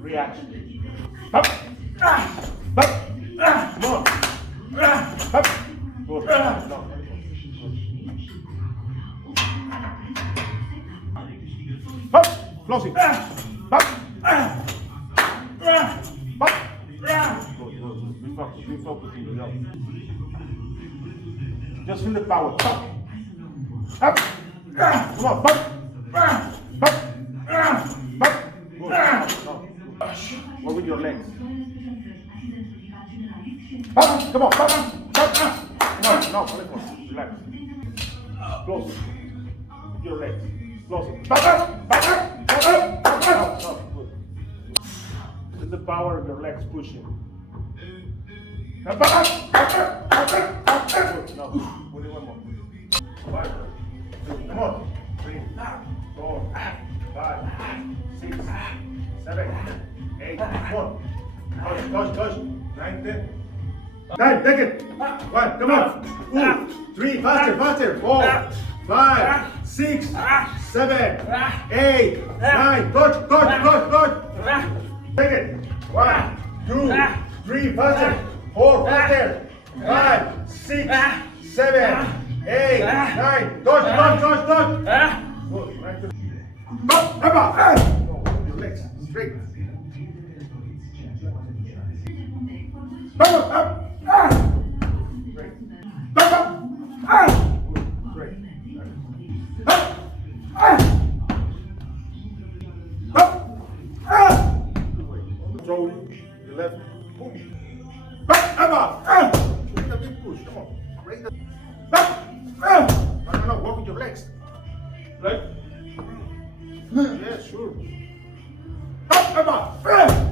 Reaction. Up. Up. More. Up. Good. No. Up. Closing. Up. Up. Good. Be focused. Just feel the power. Up. Up. Come on. Up. Up. Up. Good. No. Work with your legs. Up. Come on. Up. Up. No. Relax. Close. Your legs. Close. Back up. No. Good. Feel the power of your legs pushing. Good. No. Only one more. 1, 2, come on. 3, 4, 5, 6, 7, 8, 1. Touch. 9, 10. 9, take it. 1, come on. 2, 3, faster. 4, 5, 6, 7, 8, 9. Touch. Take it. 1, 2, 3, faster. 4, faster. 5, 6, 7, 8, 9. Touch. Good. Up. Your legs straight. Up. Great. Up. Great. Up. Throw the left. Boom. Up. Make a big push. Come on. Break the. No. Walk with your legs. Right? Yeah, sure. Up.